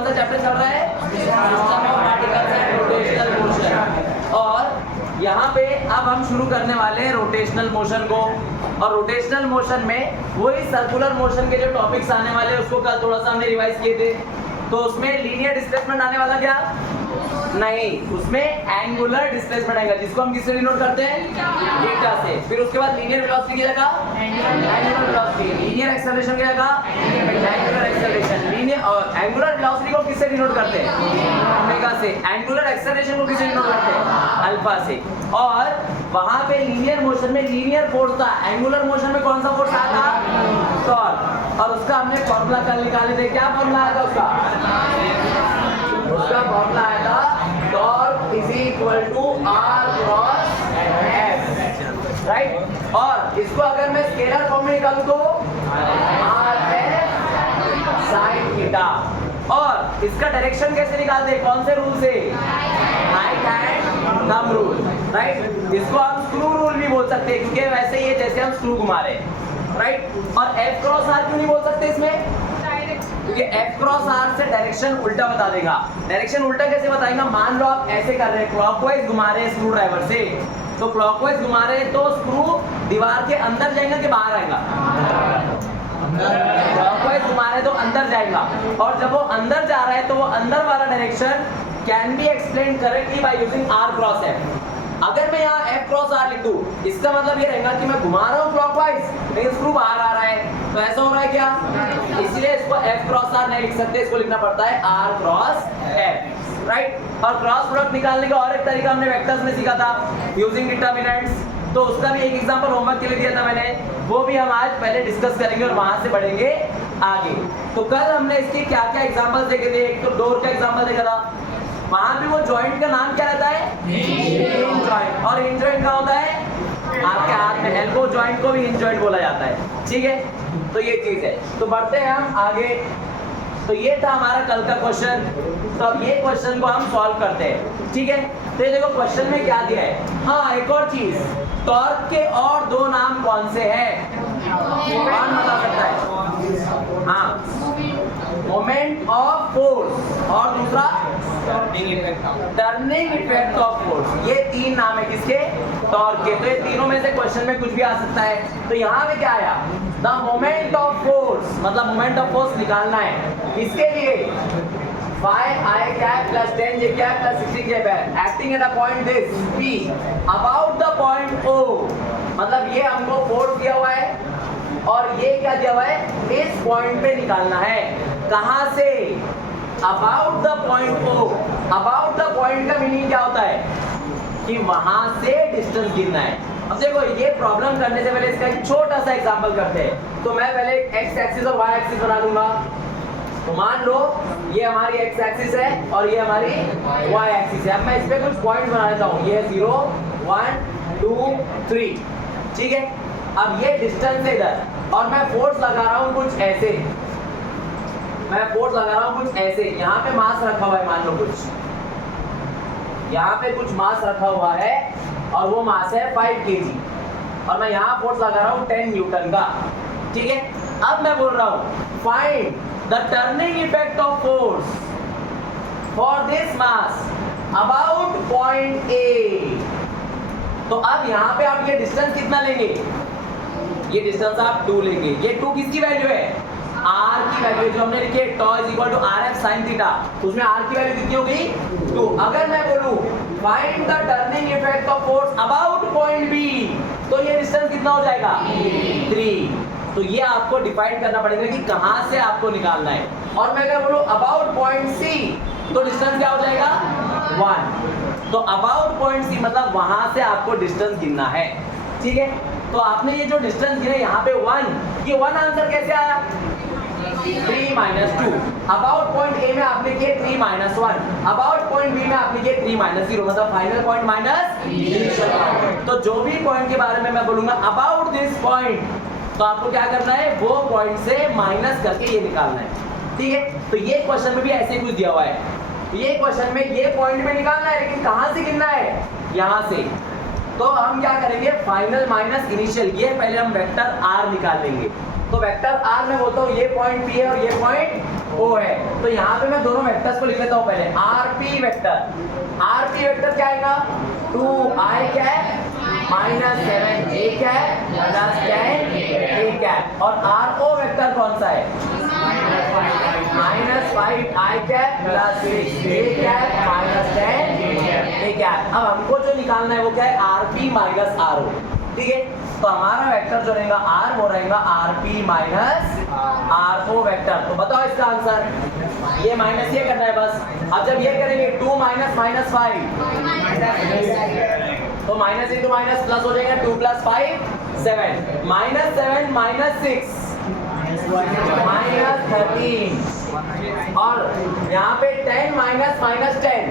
कौन सा चैप्टर चल रहा है? System of particles and rotational motion. और यहाँ पे अब हम शुरू करने वाले हैं रोटेशनल मोशन को। और रोटेशनल मोशन में वही सर्कुलर मोशन के जो टॉपिक्स आने वाले हैं उसको कल थोड़ा सा हमने रिवाइज किए थे। तो उसमें लीनियर डिस्प्लेसमेंट आने वाला क्या? नहीं, उसमें एंगुलर डिस्प्लेसमेंट आएगा, जिसको हम किससे डिनोट करते हैं? थीटा से। फिर उसके बाद लीनियर वेलोसिटी की जगह एंगुलर वेलोसिटी, लीनियर एक्सेलरेशन की जगह एंगुलर एक्सेलरेशन। लीनियर और एंगुलर वेलोसिटी को किससे डिनोट करते हैं? ओमेगा से। एंगुलर एक्सेलरेशन को किससे डिनोट करते हैं? अल्फा से। और वहां पे लीनियर मोशन में लीनियर फोर्स था, एंगुलर मोशन में कौन सा फोर्स आया था? टॉर्क। और उसका हमने फॉर्मूला कल निकाले थे। क्या फॉर्मूला आया था उसका? उसका फॉर्मूला आया था torque is equal to R cross F, right. और इसको अगर मैं स्केलर फॉर्म में निकालूं तो आर एफ साइन थीटा। और इसका डायरेक्शन कैसे निकालते हैं? कौन से रूल से? Right hand thumb rule, right. इसको हम स्क्रू रूल भी बोल सकते हैं, क्योंकि वैसे ही है जैसे हम स्क्रू घुमा रहे हैं, राइट। और एफ क्रॉस आर क्यों नहीं बोल सकते इसमें? क्योंकि एफ क्रॉस आर से डायरेक्शन उल्टा बता देगा। डायरेक्शन उल्टा कैसे बताएगा? मान लो आप ऐसे कर रहे हैं, क्लॉकवाइज घुमा रहे हैं स्क्रू ड्राइवर से, तो क्लॉकवाइज घुमा रहे हैं तो स्क्रू दीवार के अंदर जाएगा कि बाहर आएगा? क्लॉकवाइज घुमा रहे हैं तो अंदर जाएगा। और जब वो अंदर जा रहा है तो वो अंदर वाला direction can be explain correctly by using R cross F. अगर मैं यहाँ एफ क्रॉस आर लिख दूं, इसका मतलब ये रहेगा कि मैं घुमा रहा हूँ क्लॉकवाइज, लेकिन स्क्रू बाहर आ रहा है, तो ऐसा हो रहा है क्या? इसलिए इसको एफ क्रॉस आर नहीं लिख सकते, इसको लिखना पड़ता है आर क्रॉस एफ, राइट। और क्रॉस प्रोडक्ट निकालने का और एक तरीका हमने वेक्टर्स में सीखा था, यूजिंग डिटर्मिनेंट्स। तो उसका भी एक एग्जांपल होमवर्क के लिए दिया था मैंने, वो भी हम आज पहले डिस्कस करेंगे और वहां से बढ़ेंगे आगे। तो कल हमने इसके क्या क्या एग्जांपल्स देखे थे? एक तो डोर का एग्जांपल देखा था, वहां पे वो जॉइंट का नाम क्या रहता है? Hinge joint. और हिंज जॉइंट का होता है आपके हाथ में, एल्बो जॉइंट को भी हिंज जॉइंट बोला जाता है, ठीक है। तो ये चीज है। तो बढ़ते हैं हम आगे। तो ये था हमारा कल का क्वेश्चन। तो अब ये क्वेश्चन को हम सॉल्व करते हैं, ठीक है। तो ये देखो क्वेश्चन में क्या दिया है। हाँ, एक और चीज, टॉर्क के और दो नाम कौन से हैं? कौन बता सकता है? हाँ, मोमेंट ऑफ फोर्स और दूसरा टर्निंग इफेक्ट ऑफ फोर्स। ये तीन नाम है किसके? टॉर्क के। तो ये तीनों में से क्वेश्चन में कुछ भी आ सकता है। तो यहाँ पे क्या आया? द मोमेंट ऑफ फोर्स, मतलब मोमेंट ऑफ फोर्स निकालना है। इसके लिए 5i cap plus 10j cap plus 60j back acting at a point this P about the point O। मतलब ये हमको फोर्स दिया हुआ है और ये क्या दिया हुआ है? इस पॉइंट पे निकालना है। कहां से? About the point O। About the point का मीनिंग क्या होता है? कि वहां से डिस्टेंस गिनना है। अब देखो, ये प्रॉब्लम करने से पहले इसका एक छोटा सा एग्जांपल करते हैं। तो मैं पहले एक्स एक्सिस और वाई एक्सिस बना लूंगा। तो मान लो ये हमारी एक्स एक्सिस है और ये हमारी वाई एक्सिस है। अब मैं इस पे कुछ पॉइंट बना लेता हूँ। ये 0 1 2 3, ठीक है। अब ये डिस्टेंस है इधर और मैं फोर्स लगा रहा हूँ कुछ ऐसे। मैं फोर्स लगा रहा हूँ कुछ ऐसे। यहाँ पे मास रखा हुआ है, मान लो कुछ यहाँ पे कुछ मास रखा हुआ है और वो मास है 5 kg और मैं यहाँ फोर्स लगा रहा हूँ 10 न्यूटन का, ठीक है। अब मैं बोल रहा हूँ find the turning effect of force for this mass about point A। तो अब यहाँ पे आप ये डिस्टेंस कितना लेंगे? ये डिस्टेंस आप 2 लेंगे। ये 2 किसकी वैल्यू है? R की वैल्यू, जो हमने लिखी है tau is equal to RF sin theta, उसमें R की वैल्यू कितनी होगी? 2। अगर मैं बोलूं find the turning effect of force about point B, तो ये डिस्टेंस कितना हो जाएगा? 3। तो ये आपको डिफाइन करना पड़ेगा कि कहां से आपको निकालना है। और मैं अगर बोलूं अबाउट पॉइंट C, तो डिस्टेंस क्या हो जाएगा? 1। तो अबाउट पॉइंट C मतलब वहां से आपको डिस्टेंस गिनना है, ठीक है। तो आपने ये जो डिस्टेंस गिने यहाँ पे 1, ये 1 आंसर कैसे आया? 3 - 2। अबाउट पॉइंट A में आपने किए 3 - 1, अबाउट पॉइंट B में आपने किए 3 - 0, मतलब final point minus initial point. तो जो भी पॉइंट के बारे में मैं बोलूंगा अबाउट दिस पॉइंट, तो आपको क्या करना है? वो पॉइंट से माइनस करके ये निकालना है, ठीक है। तो ये क्वेश्चन में भी ऐसे कुछ दिया हुआ है। ये क्वेश्चन में ये पॉइंट में निकालना है, लेकिन कहां से गिनना है? यहां से। तो हम क्या करेंगे, फाइनल माइनस इनिशियल, ये पहले हम वेक्टर आर निकाल लेंगे। तो वेक्टर आर में बोलता हूँ ये पॉइंट पी है और ये पॉइंट ओ है। तो यहाँ पे मैं दोनों वेक्टर्स को लिख लेता हूँ पहले। आर पी वेक्टर क्या आएगा, 2i cap minus 7j cap plus 10k cap. और आर ओ वेक्टर कौन सा है, minus 5i cap plus 6j cap minus 10k cap. अब हमको जो निकालना है वो क्या है, R P minus R O. ठीक है, तो हमारा वेक्टर जो रहेगा आर वो रहेगा R P minus R O vector. तो बताओ इसका आंसर, ये माइनस ये करना है बस। अब जब ये करेंगे 2 माइनस माइनस 5, तो माइनस इंटू माइनस प्लस हो जाएगा, 2 प्लस 5 7, माइनस 7 माइनस 6 माइनस 13, और यहाँ पे 10 माइनस माइनस 10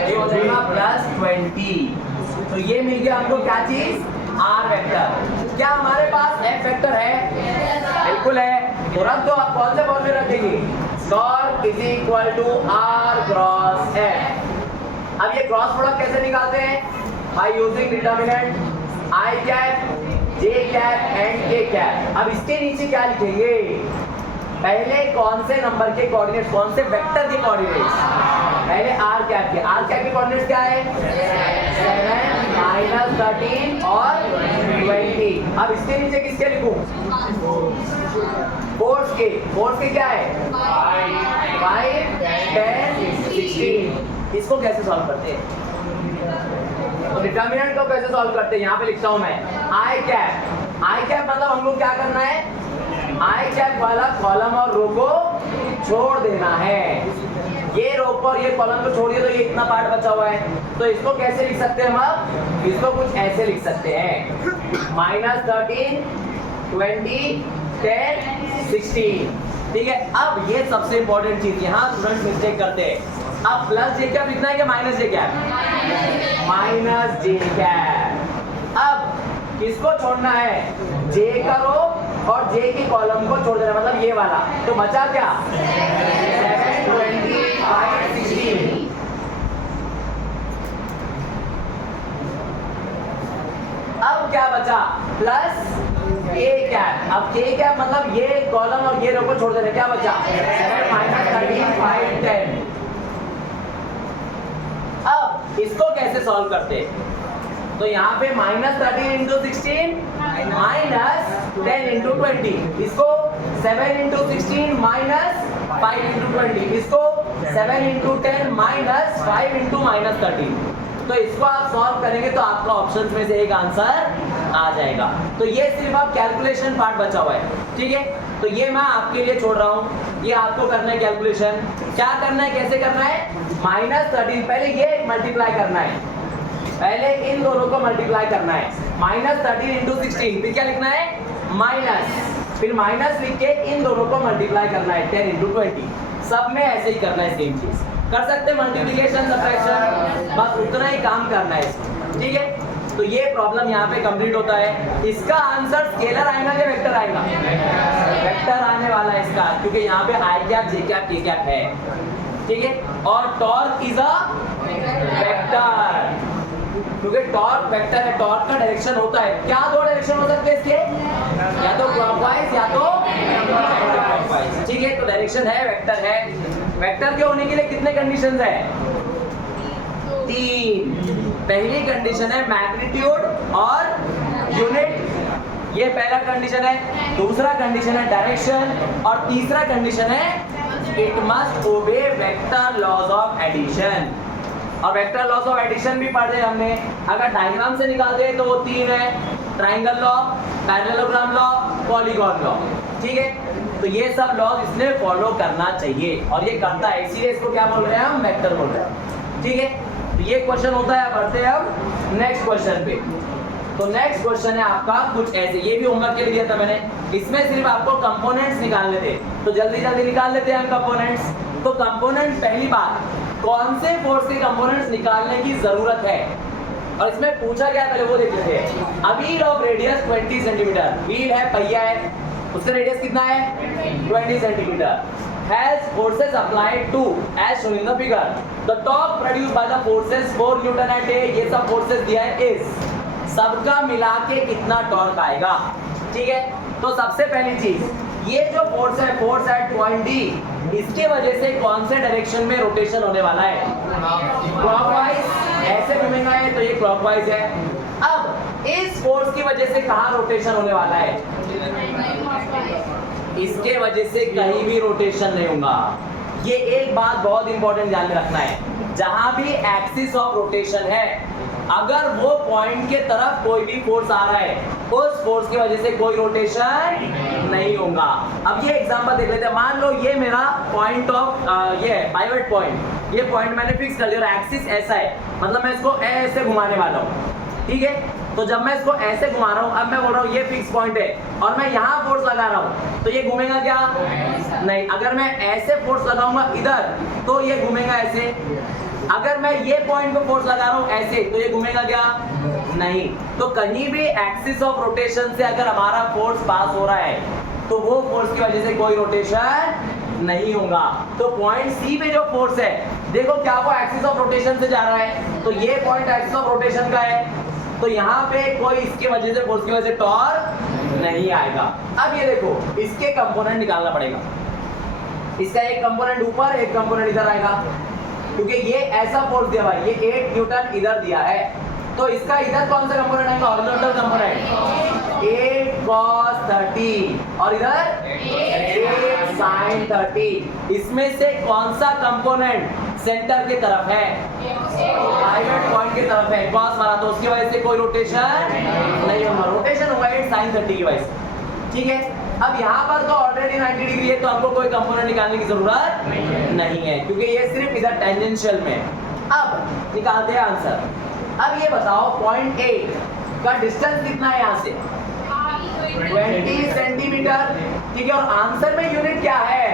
ये हो जाएगा प्लस 20। तो ये मिल गया हमको क्या चीज, आर वेक्टर। क्या हमारे पास एफ वेक्टर है, बिल्कुल है। तो रख दो, आप कौन से फॉर्मूले रखेंगे, torque is equal to R cross F. अब ये क्रॉस प्रोडक्ट कैसे निकालते हैं, by using determinant I cap J cap and K cap. अब इसके नीचे क्या लिखेंगे, पहले कौन से नंबर के कोऑर्डिनेट्स, कौन से वेक्टर के कोऑर्डिनेट्स, पहले आर कैप के कोऑर्डिनेट्स क्या है, 7 माइनस 13 और 20। अब इसके नीचे किसके लिखूं, फोर्स के क्या है 5 10 16। इसको कैसे सॉल्व करते हैं, तो डिटर्मिनेंट को कैसे सॉल्व करते हैं, यहाँ पे लिखता हूं मैं आई कैप मतलब हम लोग क्या करना है, आई कैप वाला कॉलम और रो को छोड़ देना है। ये रो और ये कॉलम को छोड़िए तो ये इतना पार्ट बचा हुआ है। तो इसको कैसे लिख सकते हैं हम, इसको कुछ ऐसे लिख सकते हैं, माइनस 13 20 10 16। ठीक है, अब ये सबसे इंपॉर्टेंट चीज, यहाँ स्टूडेंट मिस्टेक करते हैं। अब प्लस जे कैप लिखना है क्या माइनस जे कैप, माइनस जे कैप। अब किसको छोड़ना है, जे का रो और जे की कॉलम को छोड़ देना, मतलब ये वाला। तो बचा क्या 7 20 5 16। अब क्या बचा, प्लस के कैप। अब के कैप मतलब ये कॉलम और ये रो को छोड़ देना, क्या बचा 7 माइनस 13 5 10। अब इसको कैसे सॉल्व करते, तो यहाँ पे माइनस 13 इंटू 16 माइनस 10 इंटू 20, इसको 7 इंटू 16 माइनस 5 इंटू 20, इसको 7 इंटू 10 माइनस 5 इंटू माइनस 13। तो इसको आप सॉल्व करेंगे तो आपका ऑप्शन में से एक आंसर आ जाएगा। तो ये सिर्फ आप कैलकुलेशन पार्ट बचा हुआ है। ठीक है, तो ये मैं आपके लिए छोड़ रहा हूँ, ये आपको करना है कैलकुलेशन। क्या करना है, कैसे करना है, माइनस 13 पहले ये मल्टीप्लाई करना है, पहले इन दोनों को मल्टीप्लाई करना है, माइनस 13 इंटू 16, फिर क्या लिखना है माइनस, फिर माइनस लिख के इन दोनों को मल्टीप्लाई करना है 10 इंटू 20। सब में ऐसे ही करना है, सेम चीज कर सकते हैं, मल्टीप्लिकेशन सब्ट्रैक्शन, बस उतना ही काम करना है इसको। ठीक है, तो ये प्रॉब्लम यहाँ पे कंप्लीट होता है। इसका आंसर स्केलर आएगा या वेक्टर आएगा, वेक्टर आने वाला है इसका, क्योंकि यहाँ पे आई कैप जे कैप के कैप है। ठीक है, और टॉर्क इज अ वेक्टर, क्योंकि टॉर्क वेक्टर है, टॉर्क का डायरेक्शन होता है, क्या दो डायरेक्शन हो सकते हैं इसके, या तो क्लॉकवाइज या तो एंटीक्लॉकवाइज। ठीक है, तो डायरेक्शन है, वेक्टर है। वेक्टर के होने के लिए कितने कंडीशंस है, 3। पहली कंडीशन है मैग्नीट्यूड और यूनिट, ये पहला कंडीशन है। दूसरा कंडीशन है डायरेक्शन, और तीसरा कंडीशन है it must obey vector laws of addition. और वेक्टर लॉस ऑफ एडिशन भी पढ़े हमने, अगर डायग्राम से निकालते तो वो 3 है, triangle law, parallelogram law, polygon law. ठीक है, तो ये सब लॉज इसने फॉलो करना चाहिए, और ये करता है, इसीलिए इसको क्या बोल रहे हैं हम, वेक्टर बोल रहे हैं। ठीक है, तो ये क्वेश्चन होता है। बढ़ते हैं अब नेक्स्ट क्वेश्चन पे। तो नेक्स्ट क्वेश्चन है आपका कुछ ऐसे, ये भी होमवर्क के लिए दिया था मैंने, इसमें सिर्फ आपको कंपोनेंट्स निकालने थे, तो जल्दी जल्दी निकाल लेते हैं हम कंपोनेंट्स। तो कंपोनेंट, पहली बात, कौन से फोर्स के कंपोनेंट्स निकालने की जरूरत है, और इसमें पूछा क्या पहले वो देख लेते हैं। A wheel of radius 20 centimetre, wheel है, पहिया है, उसका रेडियस कितना है 20 centimetre. has forces applied to as shown in the figure. The torque produced by the forces 4 Newton at A, ये सब forces दिया है is, सबका मिला के कितना टॉर्क आएगा, ठीक है। तो सबसे पहली चीज ये जो फोर्स है, फोर्स एट पॉइंट डी, इसके वजह से कौन से डायरेक्शन में रोटेशन होने वाला है, क्लॉकवाइज। ऐसे घूमेगा है तो ये क्लॉकवाइज है। अब इस फोर्स की वजह से कहाँ रोटेशन होने वाला है, इसके वजह से कहीं भी रोटेशन नहीं होगा। ये एक बात बहुत इंपॉर्टेंट ध्यान में रखना है, जहां भी एक्सिस ऑफ रोटेशन है, अगर वो पॉइंट के तरफ कोई भी फोर्स आ रहा है, उस फोर्स की वजह से कोई रोटेशन नहीं होगा। अब ये एग्जांपल देख लेते हैं। मान लो ये मेरा पॉइंट ऑफ ये पाइवट पॉइंट, ये पॉइंट मैंने फिक्स कर दिया और एक्सिस ऐसा है, मतलब मैं इसको ऐसे घुमाने वाला हूँ, ठीक है। तो जब मैं इसको ऐसे घुमा रहा हूँ, अब मैं बोल रहा हूँ ये फिक्स पॉइंट है और मैं यहाँ फोर्स लगा रहा हूँ, तो ये घूमेगा क्या, नहीं। अगर मैं ऐसे फोर्स लगाऊंगा इधर, तो ये घूमेगा ऐसे। अगर मैं ये पॉइंट पे फोर्स लगा रहा हूँ ऐसे, तो ये घूमेगा क्या, नहीं। तो कहीं भी एक्सिस ऑफ रोटेशन से अगर हमारा फोर्स पास हो रहा है, तो वो फोर्स की वजह से कोई रोटेशन नहीं होगा। तो पॉइंट सी पे जो फोर्स है, देखो क्या वो एक्सिस ऑफ रोटेशन से जा रहा है, तो ये पॉइंट एक्सिस ऑफ रोटेशन का है, तो यहाँ पे कोई इसके वजह से, फोर्स की वजह से टॉर्क नहीं आएगा। अब ये देखो, इसके कंपोनेंट निकालना पड़ेगा। इसका एक कंपोनेंट ऊपर, एक कंपोनेंट इधर आएगा, क्योंकि ये ऐसा फोर्स दिया भाई, ये 8 न्यूटन इधर दिया है, तो इसका इधर कौन सा कंपोनेंट आएगा, हॉरिजॉन्टल कंपोनेंट 8 cos 30 और इधर 8 sin 30। इसमें से कौन सा कंपोनेंट सेंटर की तरफ है, पाइवट पॉइंट की तरफ है, cos मारा, तो उसकी वजह से कोई रोटेशन नहीं होगा। रोटेशन होगा 8 sin 30 की वजह से, ठीक है। अब यहाँ पर तो ऑलरेडी 90 डिग्री है, तो आपको कोई कंपोनेंट निकालने की जरूरत नहीं है, क्योंकि ये सिर्फ इधर टेंजेंशियल में। अब निकालते हैं आंसर। अब ये बताओ पॉइंट 8 का डिस्टेंस कितना है यहाँ से, 20 सेंटीमीटर, ठीक है। और आंसर में यूनिट क्या है,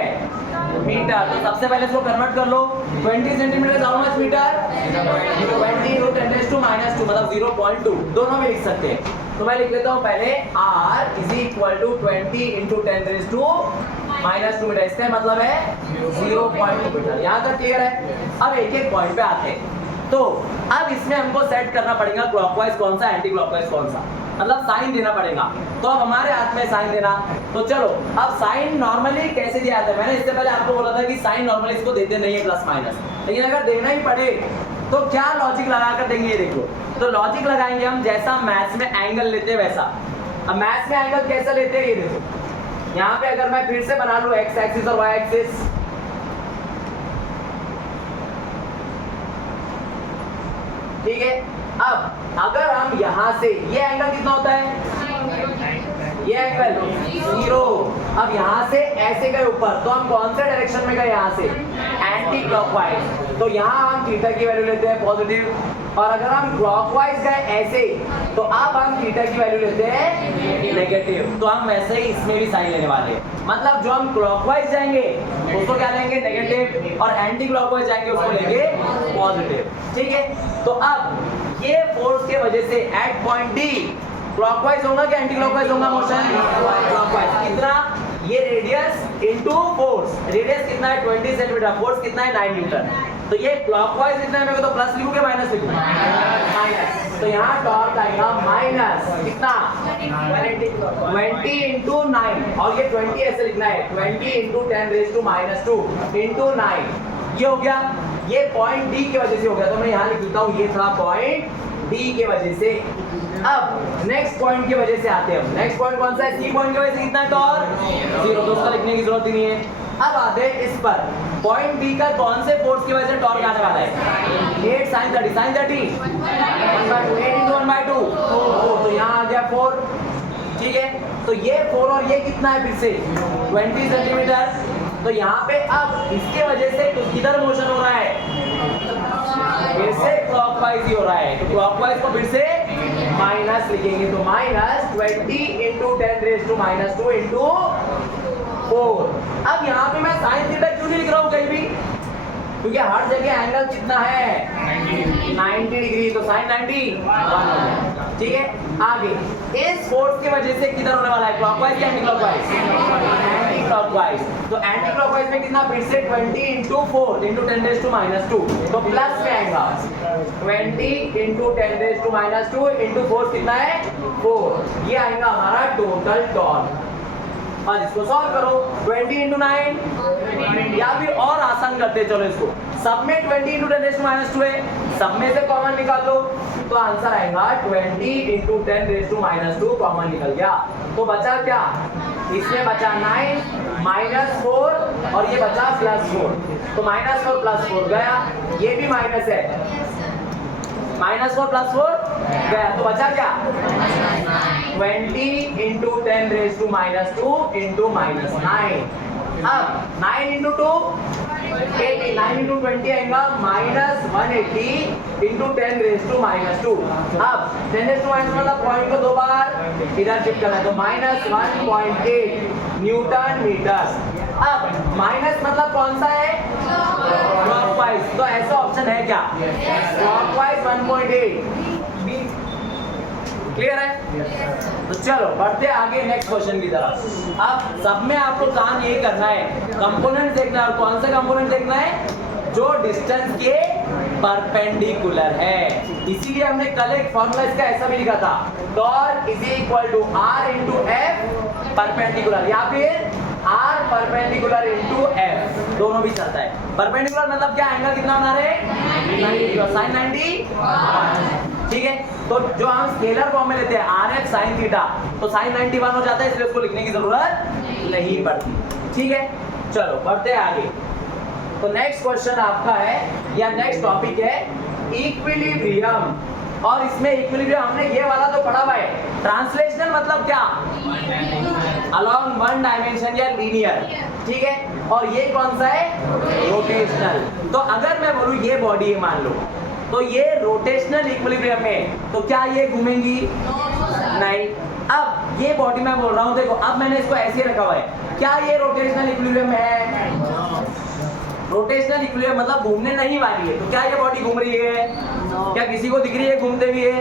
मीटर। तो सबसे पहले इसको कन्वर्ट कर लो, 20 सेंटीमीटर हाउ मच मीटर, 20 × 10⁻², मतलब 0.2, दोनों में लिख सकते हैं। तो मैं लिख लेता हूँ पहले R = 20 × 10⁻² मीटर, इसका मतलब है 0.2 मीटर। यहाँ तक क्लियर है। अब एक एक पॉइंट पे आते हैं। तो अब इसमें हमको सेट करना पड़ेगा क्लॉकवाइज कौन सा, एंटी क्लॉकवाइज कौन सा, मतलब साइन देना पड़ेगा। तो अब हमारे हाथ में साइन देना, तो चलो अब साइन नॉर्मली कैसे दिया जाता है, मैंने इससे पहले आपको बोला था कि साइन नॉर्मली इसको देते नहीं है प्लस माइनस, लेकिन अगर देना ही पड़े तो क्या लॉजिक लगा कर देंगे, ये देखो। तो लॉजिक लगाएंगे हम, जैसा मैथ्स में एंगल लेते हैं वैसा। अब मैथ्स में एंगल कैसा लेते हैं, ये देखो। यहाँ पे अगर मैं फिर से बना लूं एक्स एक्सिस और वाई एक्सिस, ठीक है। अब अगर हम यहाँ से, ये एंगल कितना होता है, ये एंगल 0। अब यहाँ से ऐसे गए ऊपर, तो हम कौन से डायरेक्शन में गए, यहाँ से एंटी क्लॉकवाइज। तो यहाँ हम थीटा की वैल्यू लेते हैं पॉजिटिव, और अगर हम क्लॉकवाइज गए ऐसे, तो अब हम थीटा की वैल्यू लेते हैं नेगेटिव। तो हम वैसे ही इसमें भी साइन लेने वाले हैं, मतलब जो हम क्लॉकवाइज जाएंगे उसको क्या लेंगे, नेगेटिव, और एंटी क्लॉकवाइज जाएंगे उसको लेंगे पॉजिटिव, ठीक है। तो अब ये फोर्स के वजह से एट पॉइंट डी क्लॉकवाइज होगा कि एंटी क्लॉकवाइज होगा मोशन, क्लॉकवाइज। कितना, ये रेडियस इनटू फोर्स, रेडियस कितना है 20 सेंटीमीटर, फोर्स कितना है 9 न्यूटन। तो ये क्लॉकवाइज कितना है, मेरे को तो प्लस लिखूं क्या माइनस लिखूं, माइनस। तो यहाँ टॉर्क आएगा माइनस कितना, 20 × 9, और ये 20 ऐसे लिखना है, 20 × 10⁻² इंटू 9, ये हो गया। ये पॉइंट डी की वजह से हो गया, तो मैं यहाँ लिख देता हूँ, ये था पॉइंट डी की वजह से। अब नेक्स्ट पॉइंट की वजह से आते हैं हम। नेक्स्ट पॉइंट कौन सा है, सी पॉइंट की वजह से कितना टॉर्क 0, तो उसका लिखने की जरूरत ही नहीं है। अब आते हैं इस पर, पॉइंट बी का कौन से फोर्स की वजह से टॉर्क आने वाला है, 8 sin 30, sin 30 1/2, 8 × 1/2, तो यहाँ आ गया 4, ठीक है। तो ये 4 और ये कितना है, फिर से 20 सेंटीमीटर। तो यहाँ पे अब इसके वजह से किधर मोशन हो रहा है, फिर से क्लॉकवाइज ही हो रहा है, तो क्लॉकवाइज को फिर से माइनस लिखेंगे, तो माइनस 20 × 10⁻² इंटू 4। अब यहाँ पे मैं साइन थीटा क्यों नहीं लिख रहा हूँ कहीं भी, क्योंकि हर जगह एंगल कितना है 90 डिग्री, तो साइन 90, ठीक है। आगे इस फोर्स की वजह से किधर होने वाला है, क्लॉकवाइज या एंटी क्लॉकवाइज, एंटी क्लॉकवाइज, तो एंटी क्लॉकवाइज में कितना फिर से 20 into 4 into 10 raised to minus 2, तो प्लस में आएगा 20 into 10 raised to minus 2 into 4 कितना है 4, ये आएगा हमारा टोटल टॉर्क। और इसको सॉल्व करो 20 into 9, या फिर और आसान करते चलो इसको, सब में 20 into 10 raised to minus 2 है, सब में से कॉमन निकाल लो तो आंसर आएगा 20 into 10 raised to minus 2 common निकल गया, तो बचा क्या, इसमें बचा 9 माइनस 4 और ये बचा प्लस 4, तो माइनस 4 प्लस 4 गया, ये भी माइनस है, माइनस 4 प्लस 4 गया, तो बचा क्या 20 into 10 raised to minus 2 into minus 9, अब 9 into 2 80, 9 into 20 आएगा minus 180 into 10 raised to minus 2, अब 10 raised to minus मतलब पॉइंट को 2 बार इधर शिफ्ट करना है, तो माइनस 1.8 न्यूटन मीटर। अब माइनस मतलब कौन सा है, क्लॉकवाइज, तो ऐसा ऑप्शन है क्या, क्लॉकवाइज 1.8, क्लियर है। तो चलो बढ़ते आगे नेक्स्ट क्वेश्चन की तरफ। अब सब में आपको काम ये करना है, कंपोनेंट देखना है, और कौन सा कंपोनेंट देखना है, जो डिस्टेंस के परपेंडिकुलर है। इसीलिए हमने कल एक फॉर्मूला इसका ऐसा भी लिखा था, torque is equal to R into F perpendicular, या फिर आर परपेंडिकुलर इंटू एफ, दोनों भी चलता है। परपेंडिकुलर मतलब क्या, एंगल कितना बना रहे, 90, sin 90, ठीक है। तो जो हम स्केलर फॉर्म में लेते हैं आर एफ साइन थीटा, तो साइन 91 हो जाता है, इसलिए उसको लिखने की जरूरत नहीं पड़ती, ठीक है। चलो बढ़ते हैं आगे। तो नेक्स्ट क्वेश्चन आपका है, या नेक्स्ट टॉपिक है इक्विलिब्रियम, और इसमें इक्विलिब्रियम हमने ये वाला तो पढ़ा हुआ है, ट्रांसलेशनल मतलब क्या, अलोंग वन डायमेंशन या लीनियर, ठीक है। और ये कौन सा है, रोटेशनल। तो अगर मैं बोलूं ये बॉडी है मान लो, तो ये रोटेशनल इक्विलिब्रियम में, तो क्या ये घूमेंगी, नहीं। अब ये बॉडी मैं बोल रहा हूं, देखो अब मैंने इसको ऐसे रखा हुआ है, क्या ये रोटेशनल इक्विलिब्रियम है, रोटेशनल इक्विलिब्रियम मतलब घूमने नहीं वाली है, तो क्या ये बॉडी घूम रही है, क्या किसी को दिख रही है घूमते हुए,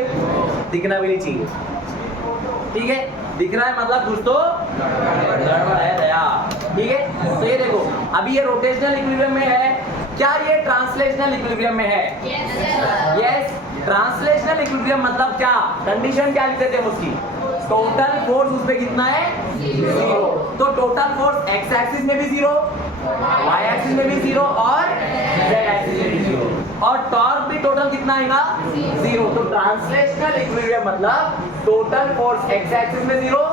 दिखना भी नहीं चाहिए, ठीक है। दिख रहा है मतलब कुछ तो गड़बड़ है दया, ठीक है। तो ये देखो अभी ये रोटेशनल इक्विलिब्रियम में है, क्या ये ट्रांसलेशनल इक्विलिब्रियम में है, यस। ट्रांसलेशनल इक्विलिब्रियम मतलब क्या, कंडीशन क्या लिख देते हैं उसकी, टोटल फोर्स उस पे कितना है, 0, तो टोटल फोर्स एक्स एक्सिस में भी 0, वाई एक्सिस में भी 0 और जेड एक्सिस में भी 0, और टॉर्क भी टोटल कितना आएगा, 0। तो ट्रांसलेशनल इक्विलिब्रियम मतलब टोटल फोर्स एक्स एक्सिस में 0,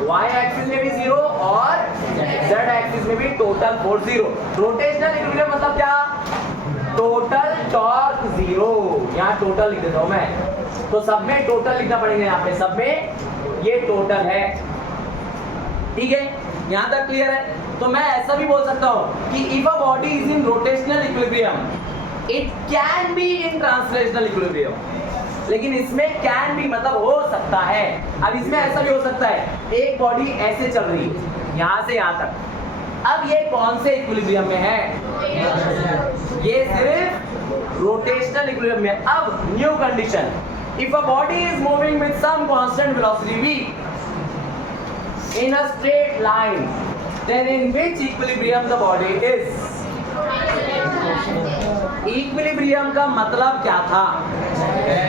वाई एक्सिस में भी 0 और जेड एक्सिस में भी टोटल फोर्स 0। रोटेशनल इक्विलिब्रियम मतलब क्या, टोटल टॉर्क 0, यहाँ टोटल लिख देता हूं मैं, तो सब में टोटल लिखना पड़ेगा, यहाँ पे सब में ये टोटल है, ठीक है। यहाँ तक क्लियर है। तो मैं ऐसा भी बोल सकता हूँ कि if a body is in rotational equilibrium it can be in translational equilibrium, लेकिन इसमें कैन बी मतलब हो सकता है। अब इसमें ऐसा भी हो सकता है, एक बॉडी ऐसे चल रही है यहाँ से यहाँ तक, अब ये कौन से इक्विलिब्रियम में है, ये सिर्फ रोटेशनल इक्विलिब्रियम में। अब new condition, if a body is moving with some constant velocity v in a straight line, then in which equilibrium the body is? Equilibrium का मतलब क्या था,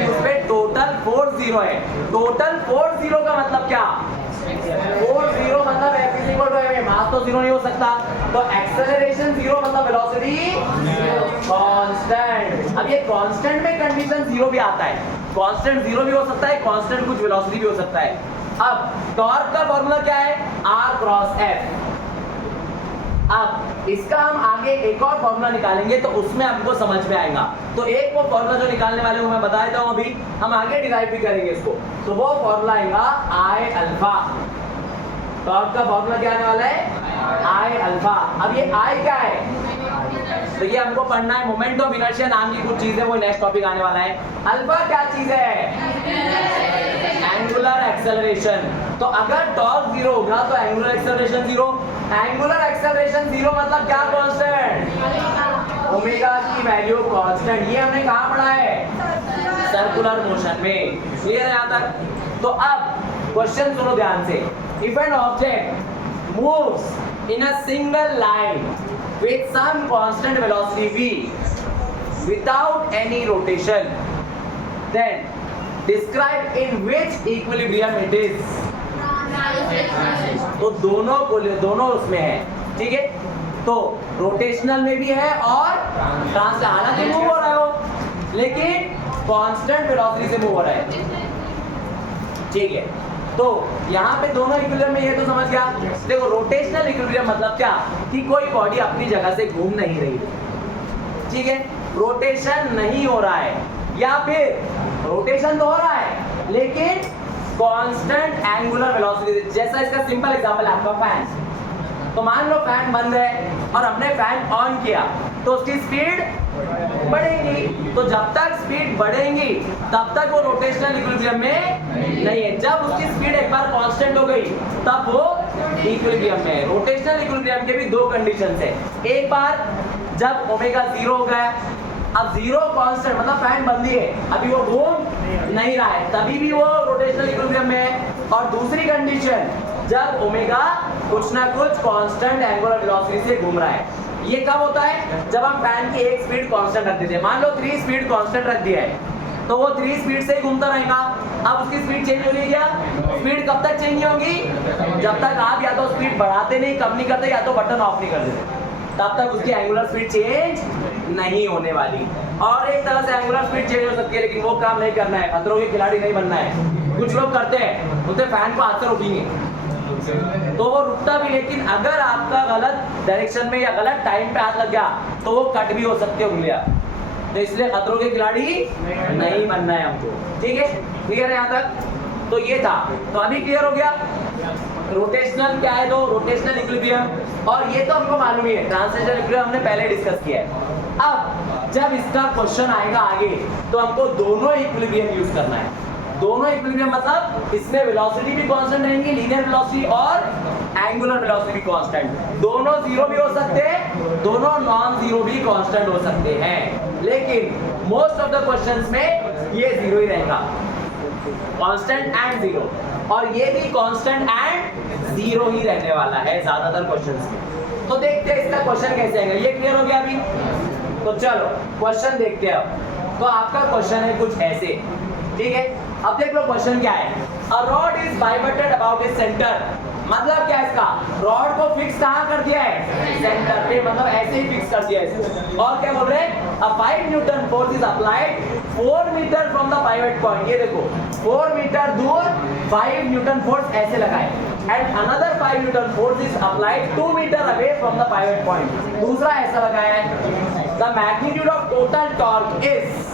उसमें टोटल फोर्स 0 है, टोटल फोर्स 0 का मतलब क्या, फोर्स 0 मतलब F is equal to m, mass तो 0 नहीं हो सकता, तो एक्सेलरेशन 0 मतलब वेलोसिटी कांस्टेंट। अब ये कांस्टेंट में कंडीशन 0 भी आता है, कांस्टेंट 0 भी हो सकता है, कांस्टेंट कुछ वेलोसिटी भी हो सकता है। अब टॉर्क का फॉर्मूला क्या है, R क्रॉस F। अब इसका हम आगे एक और फॉर्मूला निकालेंगे तो उसमें हमको समझ में आएगा। तो एक वो फॉर्मूला जो निकालने वाले हूं मैं बता देता हूं, अभी हम आगे डिराइव भी करेंगे इसको। तो वो फॉर्मूला आएगा I अल्फा। टॉर्क का फॉर्मूला क्या आने वाला है, I अल्फा। अब ये I क्या है, तो ये हमको पढ़ना है, मोमेंट ऑफ इनर्शिया नाम की कुछ चीज है, वो नेक्स्ट टॉपिक आने वाला है। अल्फा क्या चीज है, एंगुलर एक्सेलरेशन। तो अगर टॉर्क 0 होगा तो एंगुलर एक्सेलरेशन 0, एंगुलर एक्सेलरेशन 0 मतलब क्या, कांस्टेंट, ओमेगा की वैल्यू कांस्टेंट। ये हमने कहाँ पढ़ा है, सर्कुलर मोशन में, क्लियर है यहाँ तक। तो अब क्वेश्चन सुनो ध्यान से, if an object moves in a single line with some constant velocity v without any rotation, then describe in which equilibrium it is. तो दोनों उसमें है, ठीक है। तो रोटेशनल में भी है और ट्रांस, हालांकि मूव हो रहा हो लेकिन कांस्टेंट वेलोसिटी से मूव हो रहा है, ठीक है। तो यहाँ पे दोनों इक्विलिब्रियम में, ये तो समझ गया। देखो रोटेशनल इक्विलिब्रियम मतलब क्या, कि कोई बॉडी अपनी जगह से घूम नहीं रही, ठीक है, रोटेशन नहीं हो रहा है, या फिर रोटेशन तो हो रहा है लेकिन कांस्टेंट एंगुलर वेलोसिटी। जैसा इसका सिंपल एग्जांपल है आपका फैन। तो मान लो फैन बंद है और हमने फैन ऑन किया तो उसकी स्पीड बढ़ेगी। तो जब तक स्पीड बढ़ेगी तब तक वो रोटेशनल इक्विलिब्रियम में नहीं है। जब उसकी स्पीड एक बार कांस्टेंट हो गई तब वो इक्विलिब्रियम में है। रोटेशनल इक्विलिब्रियम के भी दो कंडीशंस है। एक बार जब ओमेगा 0 हो गया, अब 0 कांस्टेंट मतलब फैन बंद ही है, अभी वो घूम नहीं रहा है, तभी भी वो रोटेशनल इक्विलिब्रियम में है। और दूसरी कंडीशन जब ओमेगा कुछ ना कुछ कांस्टेंट एंगुलर वेलोसिटी से घूम रहा है। ये कब होता है, जब हम फैन की एक स्पीड कांस्टेंट रख देते हैं। मान लो 3 स्पीड कांस्टेंट रख दिया है तो वो 3 स्पीड से ही घूमता रहेगा। अब उसकी स्पीड चेंज हो रही है क्या, स्पीड कब तक चेंज नहीं होगी, जब तक आप या तो स्पीड बढ़ाते नहीं, कम नहीं करते, या तो बटन ऑफ नहीं कर देते, तब तक उसकी एंगुलर स्पीड चेंज नहीं होने वाली। और एक तरह से एंगुलर स्पीड चेंज हो सकती है लेकिन वो काम नहीं करना है, खतरों के खिलाड़ी नहीं बनना है। कुछ लोग करते हैं, बोलते फैन को हाथ से रोकेंगे तो वो रुकता भी, लेकिन अगर आपका गलत डायरेक्शन में या गलत टाइम पे हाथ लग गया तो वो कट भी हो सकती है उंगलियां। तो इसलिए खतरों के खिलाड़ी नहीं बनना है हमको, ठीक है। क्लियर है यहाँ तक? तो ये था, तो अभी क्लियर हो गया रोटेशनल क्या है। तो रोटेशनल इक्विलिब्रियम, और ये तो हमको मालूम ही है, ट्रांसलेशनल इक्विलिब्रियम हमने पहले डिस्कस किया है। अब जब इसका क्वेश्चन आएगा आगे तो हमको दोनों इक्विलिब्रियम यूज करना है। दोनों इक्विलिब्रियम मतलब इसमें वेलोसिटी भी कांस्टेंट रहेंगी, लीनियर वेलोसिटी और एंगुलर वेलोसिटी कांस्टेंट। दोनों जीरो भी हो सकते हैं, दोनों नॉन जीरो भी कांस्टेंट हो सकते हैं, लेकिन मोस्ट ऑफ द क्वेश्चंस में ये जीरो ही रहेगा, कांस्टेंट एंड जीरो। और ये भी कांस्टेंट एंड जीरो ही रहने वाला है ज्यादातर क्वेश्चंस में। तो देखते हैं इसका क्वेश्चन कैसे आएगा। ये क्लियर हो गया अभी? तो चलो क्वेश्चन देखते हैं अब। तो आपका क्वेश्चन है कुछ ऐसे, ठीक है। अब देख लो क्वेश्चन क्या है। A rod is pivoted about its centre, मतलब क्या है इसका, रॉड को फिक्स कहाँ कर दिया है, सेंटर पे, मतलब ऐसे ही फिक्स कर दिया है। और क्या बोल रहे हैं, a 5 newton force is applied 4 metre from the pivot point. ये देखो 4 मीटर दूर 5 न्यूटन फोर्स ऐसे लगाए, and another 5 newton force is applied 2 metre away from the pivot point. दूसरा ऐसा लगाया है। The magnitude of total torque is,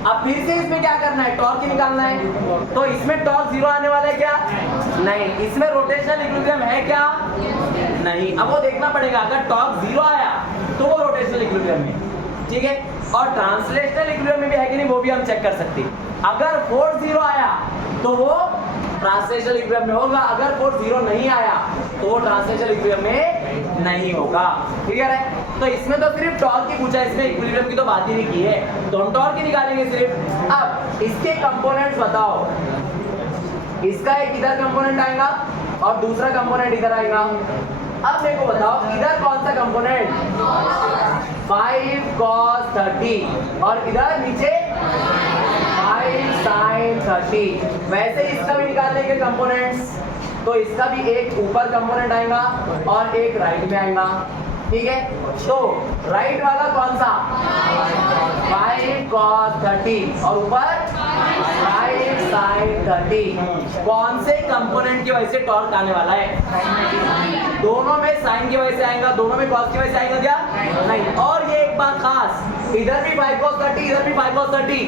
अब फिर से इसमें क्या करना है, टॉर्क ही निकालना है। तो इसमें टॉर्क जीरो आने वाला है क्या, नहीं। इसमें रोटेशनल इक्विलिब्रियम है क्या, नहीं। अब वो देखना पड़ेगा, अगर टॉर्क जीरो आया तो वो रोटेशनल इक्विलिब्रियम में, ठीक है। और ट्रांसलेशनल इक्विलिब्रियम में भी है कि नहीं वो भी हम चेक कर सकते हैं। अगर फोर्स जीरो आया तो वो ट्रांसलेशनल इक्विलिब्रियम में होगा, अगर फोर्स जीरो नहीं आया तो वो ट्रांसलेशनल इक्विलिब्रियम में नहीं होगा। क्लियर है? तो इसमें तो सिर्फ टॉर्क ही पूछा है, इसमें इक्विलिब्रियम की तो बात ही नहीं की है, तो हम टॉर्क ही निकालेंगे सिर्फ। अब इसके कंपोनेंट्स बताओ, इसका एक इधर कंपोनेंट आएगा और दूसरा कंपोनेंट इधर आएगा। अब मेरे को बताओ इधर कौन सा कंपोनेंट, 5 cos 30, और इधर नीचे 5 sin 30। वैसे इसका भी निकाल लेंगे कंपोनेंट्स, तो इसका भी एक ऊपर कंपोनेंट आएगा और एक राइट में आएगा, ठीक है। तो राइट वाला कौन सा, 5 cos 30, और ऊपर 5 sin 30। कौन से कंपोनेंट की वजह से टॉर्क आने वाला है, दोनों में साइन की वजह से आएगा, दोनों में कॉस की वजह से आएगा क्या, नहीं। और ये एक बात खास, इधर भी 5 cos 30, इधर भी 5 cos 30,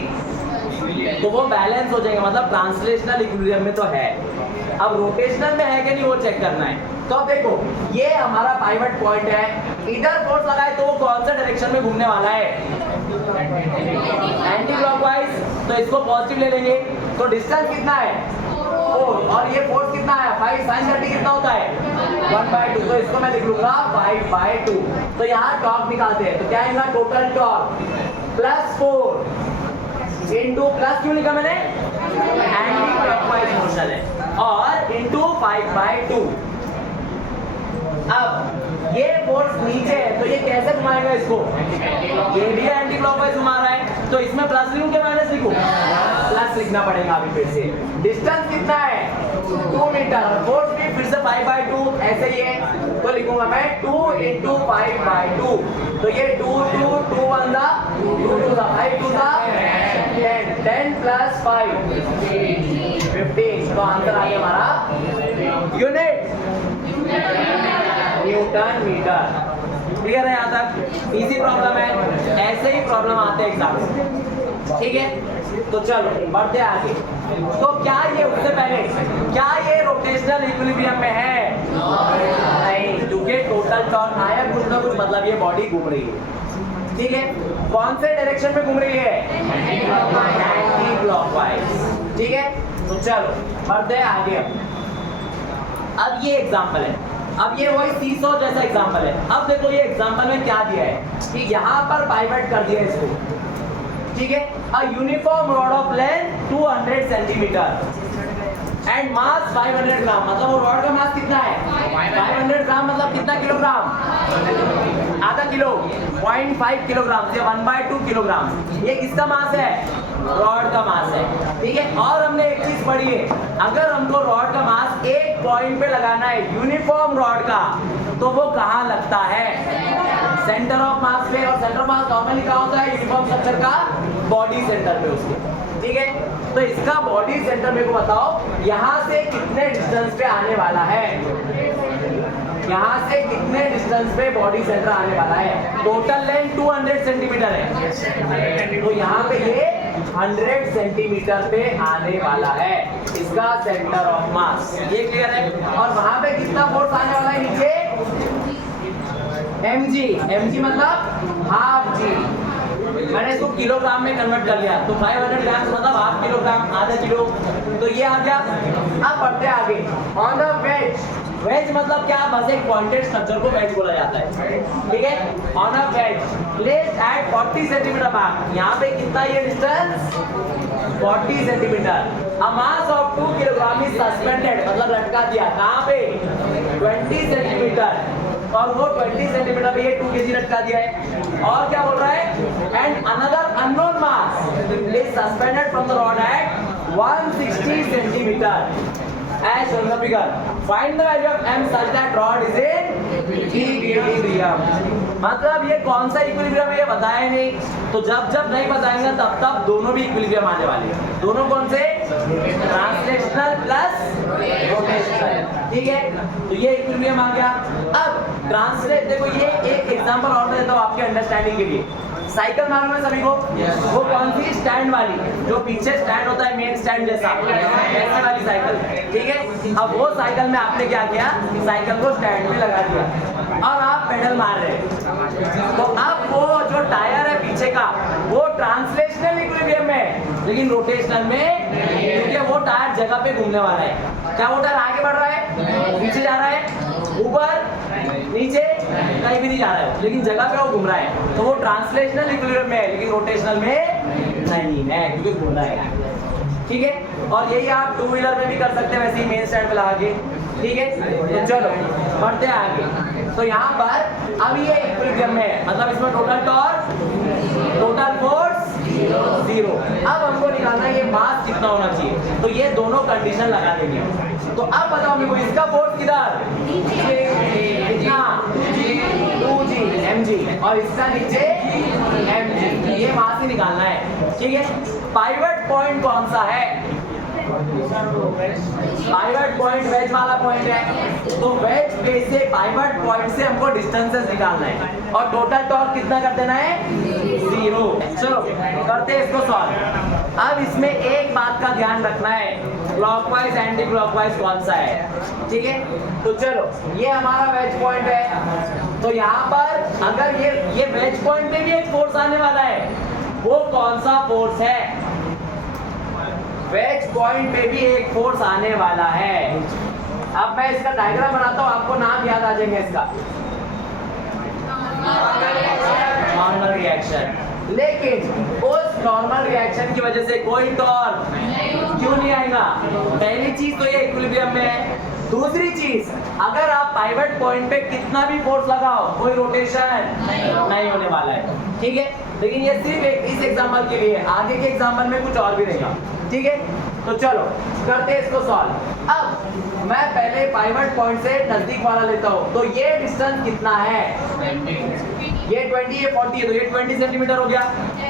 तो वो बैलेंस हो जाएगा, मतलब ट्रांसलेशनल इक्विलिब्रियम में तो है। अब रोटेशनल में है कि नहीं वो चेक करना है। तो अब देखो ये हमारा पाइवट पॉइंट है, इधर फोर्स लगाए तो वो कौन सा डायरेक्शन में घूमने वाला है, एंटी क्लॉकवाइज, तो इसको पॉजिटिव ले लेंगे। तो डिस्टेंस कितना है 4, और ये फोर्स कितना है 5 sin 30 कितना होता है 1/2, तो इसको मैं लिख लूंगा 5/2। तो यहाँ टॉर्क निकालते हैं, तो क्या आएगा, टोटल टॉर्क +4 इंटू, प्लस क्यों लिखा मैंने, एंटी क्लॉकवाइज मोशन है, और इंटू 5/2। अब ये फोर्स नीचे है तो ये कैसे घुमाएगा इसको, ये भी एंटी क्लॉकवाइज घुमा रहा है, तो इसमें प्लस लिखूं क्या माइनस लिखूं, प्लस लिखना पड़ेगा अभी फिर से। डिस्टेंस कितना है 2 मीटर, फोर्स भी फिर से 5/2 ऐसे ही है, तो लिखूंगा मैं 2 × 5/2, तो ये 2 2 2 1 दा 2 2 दा 5 2 दा 10 10 + 5 15, तो आंसर आ गया हमारा यूनिट न्यूटन मीटर। क्लियर है यहाँ तक, इजी प्रॉब्लम है, ऐसे ही प्रॉब्लम आते हैं एग्जाम में, ठीक है। तो चलो बढ़ते आगे। तो क्या ये उससे पहले क्या ये रोटेशनल इक्विलिब्रियम में है, नहीं, क्योंकि टोटल टॉर्क आया कुछ ना कुछ, मतलब ये बॉडी घूम रही है, ठीक है। कौन से डायरेक्शन में घूम रही है, एंटी क्लॉकवाइज, ठीक है। तो चलो बढ़ते हैं आगे। अब ये एग्जांपल है, अब ये वही सीसॉ जैसा एग्जांपल है। अब देखो ये एग्जांपल में क्या दिया है कि यहाँ पर पाइवट कर दिया इसको, ठीक है। A uniform rod of length 200 centimetre and mass 500 ग्राम, मतलब वो रॉड का मास कितना है 500 ग्राम, मतलब कितना किलोग्राम, आधा किलो, 0.5 किलोग्राम से 1/2 किलोग्राम। ये किसका मास है, रॉड का मास है, ठीक है। और हमने एक चीज पढ़ी है, अगर हमको रॉड का मास एक पॉइंट पे लगाना है यूनिफॉर्म रॉड का, तो वो कहाँ लगता है, सेंटर ऑफ मास पे, और सेंटर ऑफ मास नॉर्मली कहाँ होता है, यूनिफॉर्म स्ट्रक्चर का बॉडी सेंटर पे उसके, ठीक है। तो इसका बॉडी सेंटर मेरे को बताओ, यहाँ से कितने डिस्टेंस पे आने वाला है, यहाँ से कितने डिस्टेंस पे बॉडी सेंटर आने वाला है। टोटल लेंथ 200 सेंटीमीटर है, तो यहाँ पे ये 100 सेंटीमीटर पे आने वाला है इसका सेंटर ऑफ मास, ये क्लियर है। और वहां पे कितना फोर्स आने वाला है नीचे, mg मतलब हाफ जी, मैंने इसको किलोग्राम में कन्वर्ट कर लिया, तो 500 ग्राम मतलब हाफ किलोग्राम, आधा किलो, तो ये आ गया। अब बढ़ते आगे, ऑन द वेज, वेज मतलब क्या, बस एक पॉइंटेड स्ट्रक्चर को वेज बोला जाता है, ठीक है। On a wedge placed at 40 centimetre mark, यहाँ पे कितना ये distance 40 centimetre, a mass of 2 kilogram is suspended, मतलब लटका दिया कहाँ पे 20 सेंटीमीटर, और वो 20 सेंटीमीटर पे ये 2 kg लटका दिया है। और क्या बोल रहा है, and another unknown mass is suspended from the rod at 160 centimetre as shown in the figure. Find the value of m such that rod is in equilibrium. मतलब ये कौन सा इक्विलिब्रियम है ये बताया नहीं, तो जब जब नहीं बताएंगे तब तब दोनों भी इक्विलिब्रियम आने वाले हैं। दोनों कौन से, ट्रांसलेशनल प्लस रोटेशनल, ठीक है। तो ये इक्विलिब्रियम आ गया। अब ट्रांसलेट, देखो ये एक एग्जांपल और देता हूँ आपके अंडरस्टैंडिंग के लिए। साइकिल मालूम है सभी को, वो कौन सी, स्टैंड वाली, जो पीछे स्टैंड होता है मेन स्टैंड जैसा, ऐसे वाली साइकिल, ठीक है। अब वो साइकिल में आपने क्या किया, साइकिल को स्टैंड में लगा दिया और आप पेडल मार रहे हैं, तो अब वो जो टायर है पीछे का वो ट्रांसलेशनल इक्विलिब्रियम में है, लेकिन रोटेशनल में, क्योंकि वो टायर जगह पे घूमने वाला है। क्या वो टायर आगे बढ़ रहा है, पीछे जा रहा है, ऊपर नीचे, कहीं भी नहीं जा रहा है, लेकिन जगह पे वो घूम रहा है, तो वो ट्रांसलेशनल इक्विलिब्रियम में है, लेकिन रोटेशनल में नहीं है क्योंकि घूम रहा है, ठीक है। और यही आप टू व्हीलर में भी कर सकते हैं, वैसे ही मेन स्टैंड पे लगा के, ठीक है। तो चलो बढ़ते हैं आगे। तो यहाँ पर अब ये इक्विलिब्रियम में है, मतलब इसमें टोटल टॉर्क, टोटल फोर्स 0। अब हमको निकालना है ये मास कितना होना चाहिए, तो ये दोनों कंडीशन लगा देंगे। तो अब बताओ मेरे को इसका फोर्स किधर, कितना 2g mg, और इसका नीचे mg, ये मास ही निकालना है, ठीक है। पाइवट पॉइंट कौन सा है, पाइवट पॉइंट वेज वाला पॉइंट है, तो वेज बेस से पाइवट पॉइंट से हमको डिस्टेंसेस निकालना है, और टोटल टॉर्क कितना कर देना है 0। चलो करते हैं इसको सॉल्व। अब इसमें एक बात का ध्यान रखना है, क्लॉकवाइज एंटी क्लॉकवाइज कौन सा है, ठीक है। तो चलो ये हमारा वेज पॉइंट है, तो यहाँ पर अगर ये वेज पॉइंट में भी एक फोर्स आने वाला है, वो कौन सा फोर्स है, वेज पॉइंट पे भी एक फोर्स आने वाला है। अब मैं इसका डायग्राम बनाता हूँ, आपको नाम याद आ जाएंगे इसका, नॉर्मल रिएक्शन। लेकिन उस नॉर्मल रिएक्शन की वजह से कोई टॉर्क क्यों नहीं आएगा, पहली चीज तो ये इक्विलिब्रियम में है। दूसरी चीज, अगर आप पाइवट पॉइंट पे कितना भी फोर्स लगाओ कोई रोटेशन नहीं होने वाला है, ठीक है। लेकिन ये सिर्फ इस एग्जांपल के लिए, आगे के एग्जांपल में कुछ और भी रहेगा, ठीक है। तो चलो करते हैं इसको सॉल्व। अब मैं पहले पाइवट पॉइंट से नजदीक वाला लेता हूँ। तो ये डिस्टेंस कितना है? ये 20 है, 40 है, तो ये 20 सेंटीमीटर हो गया।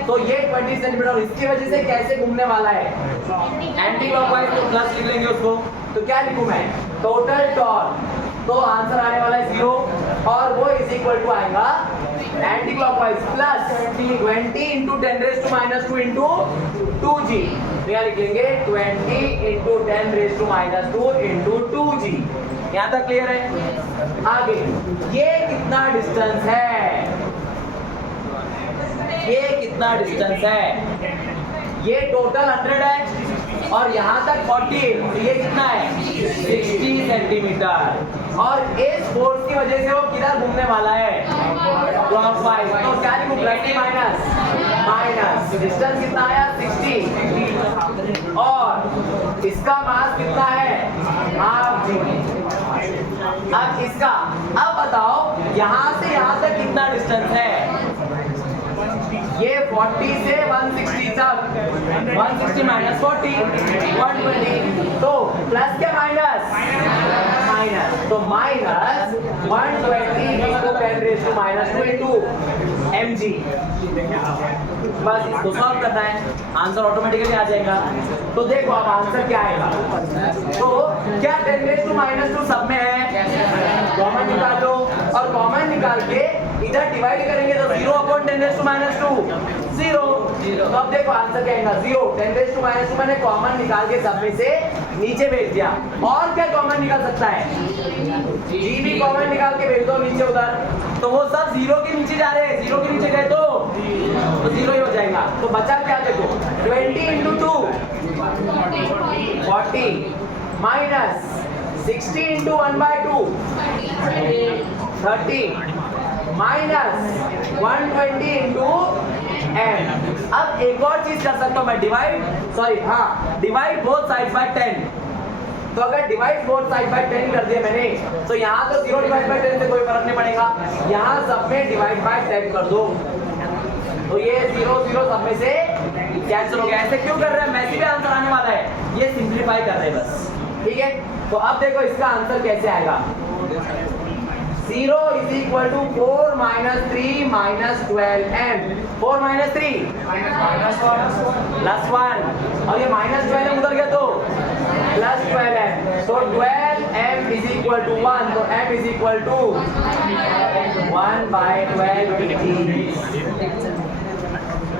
तो ये 20 सेंटीमीटर, इसकी वजह से कैसे घूमने वाला है? एंटी क्लॉकवाइज, तो प्लस लिख लेंगे उसको। तो क्या लिखूं मैं? टोटल टॉर्क, तो आंसर आने वाला है 0, और वो इज इक्वल टू आएगा anti clockwise plus 20 into 10⁻² into 2g। तो यहाँ लिख लेंगे 20 इंटू 10⁻² इंटू 2g। यहाँ तक क्लियर है? आगे ये कितना डिस्टेंस है? ये कितना डिस्टेंस है? ये टोटल 100 है और यहाँ तक 40, तो ये कितना है? 60 सेंटीमीटर। और इस फोर्स की वजह से वो किधर घूमने वाला है? क्लॉकवाइज। तो क्या लिखूं? प्लस की माइनस? माइनस। डिस्टेंस कितना आया? 60। और इसका मास कितना है? हाफ जी। अब इसका, अब बताओ यहाँ से यहाँ तक कितना डिस्टेंस है? ये 40 से 160 तक, 160 माइनस 40 120, तो प्लस के माइनस? माइनस। तो माइनस 120 इंटू 10⁻² इंटू mg। बस इसको सॉल्व करना है, आंसर ऑटोमेटिकली आ जाएगा। तो देखो अब आंसर क्या आएगा। तो क्या 10⁻² सब में है? कॉमन निकाल लो, और कॉमन निकाल के इधर डिवाइड करेंगे तो 0/10⁻², 0। तो अब देखो आंसर क्या आएगा? 0। 10⁻² मैंने कॉमन निकाल के सब में से नीचे भेज दिया। और क्या कॉमन निकाल सकता है? जी भी कॉमन निकाल के भेज दो नीचे उधर, तो वो सब 0 के नीचे जा रहे हैं। 0 के नीचे गए तो 0 ही हो जाएगा। तो बचा क्या? देखो 20 into 2 40 minus 60 into 1/2 30 minus 120 into m। अब एक और चीज कर सकता हूं मैं, डिवाइड बोथ साइड बाय 10। तो अगर डिवाइड बोथ साइड बाय 10 कर दिया मैंने, तो यहाँ तो 0 डिवाइड बाय 10 से कोई फर्क नहीं पड़ेगा। यहाँ सब में डिवाइड बाय 10 कर दो, तो ये 0 0 सब में से कैंसिल हो गया। ऐसे क्यों कर रहे हैं? मैसी पे आंसर आने वाला है, ये सिंप्लीफाई कर रहे हैं बस, ठीक है। तो अब देखो इसका आंसर कैसे आएगा। 0 is equal to 4 minus 3 minus 12m। 4 minus 3 plus 1, और ये माइनस 12m उधर गया तो प्लस 12m। तो 12m इज इक्वल टू 1, तो m इज इक्वल टू 1/12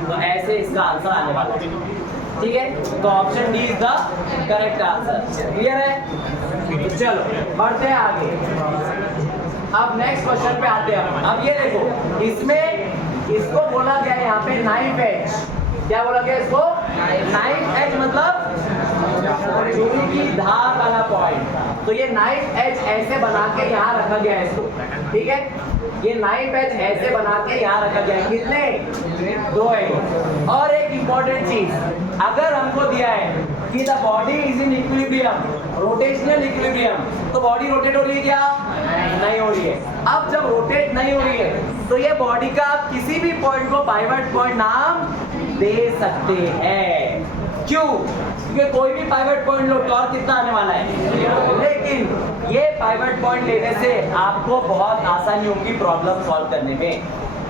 तो ऐसे इसका आंसर आने वाला है, ठीक है। तो option D is the correct answer. Clear है? तो चलो बढ़ते हैं आगे। अब नेक्स्ट क्वेश्चन पे आते हैं। अब ये देखो, इसमें इसको बोला गया है यहाँ पे नाइफ एज। क्या बोला गया इसको? नाइफ एज मतलब छुरी की धार वाला पॉइंट। तो ये नाइफ एज ऐसे बना के यहाँ रखा गया है इसको, ठीक है। ये नाइफ एज ऐसे बना के यहाँ रखा गया है। कितने? 2 है। और एक इंपॉर्टेंट चीज, अगर हमको दिया है कि the body is in equilibrium, rotational equilibrium, तो बॉडी रोटेट हो रही है क्या? नहीं हो रही है। अब जब रोटेट नहीं हो रही है तो ये बॉडी का आप किसी भी पॉइंट को पाइवट पॉइंट नाम दे सकते हैं। क्यों? क्योंकि कोई भी पाइवट पॉइंट लो, टॉर्क कितना आने वाला है। लेकिन ये पाइवट पॉइंट लेने से आपको बहुत आसानी होगी प्रॉब्लम सॉल्व करने में,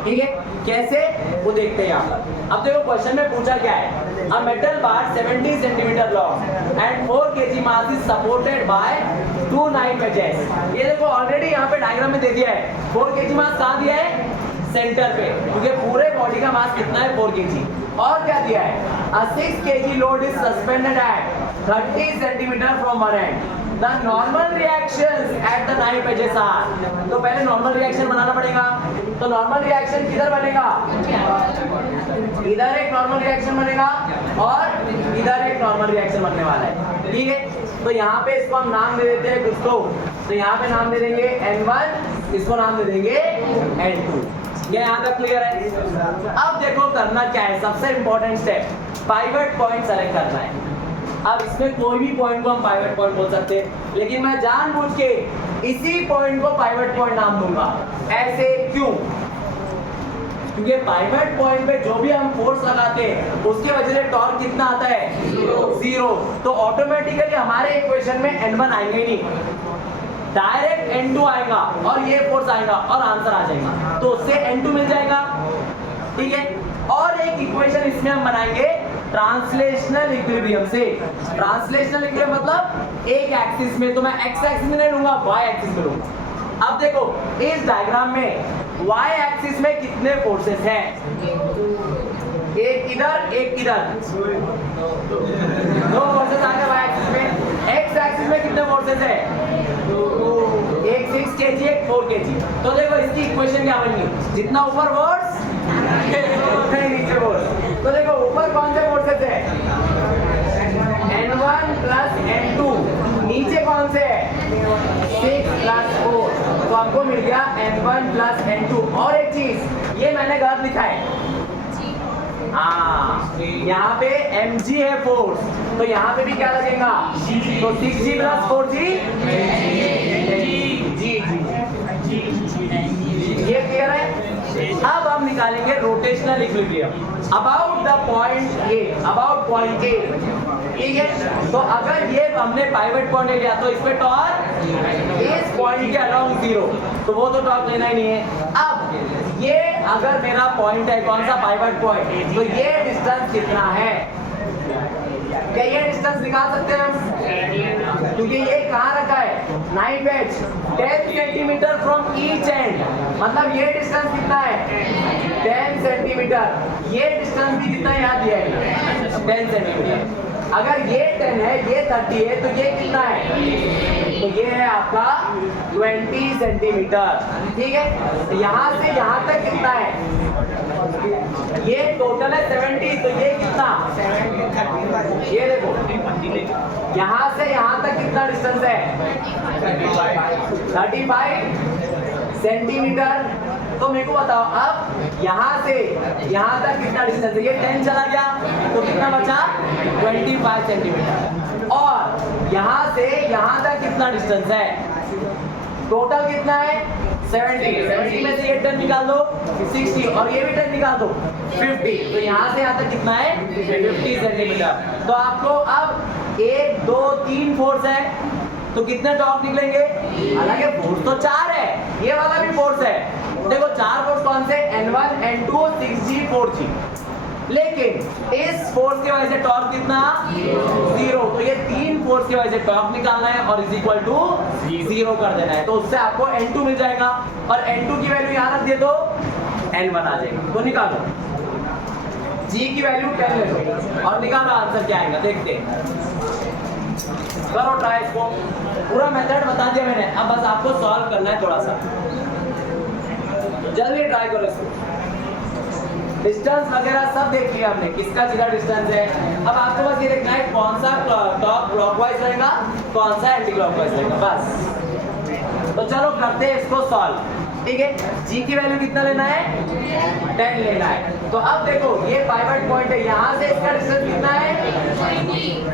ठीक है। कैसे? वो देखते हैं यहाँ पर। अब देखो क्वेश्चन में पूछा क्या है। A metal bar 70 centimeter long and 4 kg mass is supported by 2 knife edges। ये देखो ऑलरेडी यहाँ पे डायग्राम में दे दिया है। 4 kg मास कहाँ दिया है? सेंटर पे, क्योंकि पूरे बॉडी का मास कितना है? 4 kg। और क्या दिया है? A 6 kg load is suspended at 30 centimeter from one end। The normal reactions at the knife edges are। तो पहले नॉर्मल रिएक्शन बनाना पड़ेगा। तो नॉर्मल रिएक्शन किधर बनेगा? इधर एक नॉर्मल रिएक्शन बनेगा और इधर एक नॉर्मल रिएक्शन बनने वाला है, ठीक है। तो यहाँ पे इसको हम नाम दे देते हैं कुछ तो यहाँ पे नाम दे देंगे N1, इसको नाम दे देंगे N2। ये यहाँ तक क्लियर है? अब देखो करना क्या है, सबसे important step pivot point select करना है। अब इसमें कोई भी पॉइंट को हम पाइवट पॉइंट बोल सकते हैं, लेकिन मैं जानबूझ के इसी पॉइंट को पाइवट पॉइंट नाम दूंगा। ऐसे क्यों? क्योंकि पाइवट पॉइंट पे जो भी हम फोर्स लगाते हैं उसके वजह से टॉर्क कितना आता है? 0। तो ऑटोमेटिकली हमारे इक्वेशन में N1 आएंगे ही नहीं, डायरेक्ट N2 आएगा और ये फोर्स आएगा और आंसर आ जाएगा, तो उससे N2 मिल जाएगा। ठीक है, और एक इक्वेशन इसमें हम बनाएंगे ट्रांसलेशनल इक्विलिब्रियम से। ट्रांसलेशनल इक्विलिब्रियम मतलब एक एक्सिस में, तो मैं एक्स एक्सिस में नहीं लूंगा, वाई एक्सिस में लूंगा। अब देखो इस डायग्राम में वाई एक्सिस में कितने फोर्सेस हैं? एक इधर एक इधर, दो फोर्सेस आ गए वाई एक्सिस में। एक्स एक्सिस में कितने फोर्सेस है? एक 6 kg एक 4 kg। तो देखो इसकी इक्वेशन क्या बनेगी? जितना ऊपर फोर्स उतना ही नीचे फोर्स। तो देखो ऊपर कौन से फोर्सेस है? N1 plus N2। नीचे कौन से है? 6 प्लस 4। तो आपको मिल गया N1 प्लस N2। और एक चीज ये मैंने गलत लिखा है, यहाँ पे mg है फोर्स, तो यहाँ पे भी क्या लगेगा? तो 6g प्लस 4g ये क्लियर है? अब हम निकालेंगे rotational equilibrium about the point A, about point A. ठीक है, तो अगर ये हमने पाइवट पॉइंट लिया तो इस पे टॉर्क इस पॉइंट के अराउंड 0, तो वो तो टॉर्क लेना ही नहीं है। अब ये अगर मेरा पॉइंट है, कौन सा? पाइवट पॉइंट, तो ये डिस्टेंस कितना है? क्या ये डिस्टेंस निकाल सकते हैं हम? क्योंकि ये कहाँ रखा है? Knife edge 10 centimetre from each and, मतलब ये डिस्टेंस कितना है? 10 सेंटीमीटर। ये डिस्टेंस भी कितना याद दिया है? 10 सेंटीमीटर। अगर ये 10 है, ये 30 है, तो ये कितना है? तो ये है आपका 20 सेंटीमीटर। ठीक है, यहाँ से यहाँ तक कितना है? ये टोटल है 70, तो ये कितना? ये देखो यहाँ से यहाँ तक कितना डिस्टेंस है? 35 सेंटीमीटर। तो मेरे को बताओ अब यहाँ से यहाँ तक कितना डिस्टेंस है? ये 10 चला गया तो कितना बचा? 25 सेंटीमीटर। और यहाँ से यहाँ तक कितना डिस्टेंस है? टोटल कितना है? 70 में से ये 10 निकाल दो 60, और ये भी 10 निकाल दो 50। तो यहाँ से यहाँ तक कितना है? 50 सेंटीमीटर। तो आपको अब 1 2 3 फोर्स है, तो कितने टॉर्क निकलेंगे? हालांकि फोर्स तो 4 है, ये वाला भी फोर्स है। देखो 4 फोर्स कौन से? N1 N2 6G 4G। लेकिन इस फोर्स की वजह से टॉर्क कितना? 0। तो ये 3 फोर्स की वजह से टॉर्क निकालना है और इज इक्वल टू 0 कर देना है। तो उससे आपको N2 मिल जाएगा, और N2 की वैल्यू यहाँ रख दिए तो N1 आ जाएगा। तो निकालो G की वैल्यू 10 ले लो और निकालो आंसर क्या आएगा, देखते हैं। करो ट्राई इसको, पूरा मेथड बता दिया मैंने, अब बस आपको सॉल्व करना है थोड़ा सा, जल्दी ट्राई करो इसको। डिस्टेंस वगैरह सब देख लिया हमने, किसका जितना डिस्टेंस है। अब आपको बस ये देखना है कौन सा टॉप क्लॉकवाइज रहेगा, कौन सा एंटी क्लॉकवाइज रहेगा, बस। तो चलो करते हैं इसको सॉल्व। ठीक है, G की वैल्यू कितना लेना है? 10 लेना है। तो अब देखो ये पाइवट पॉइंट है, यहाँ से इसका डिस्टेंस कितना है?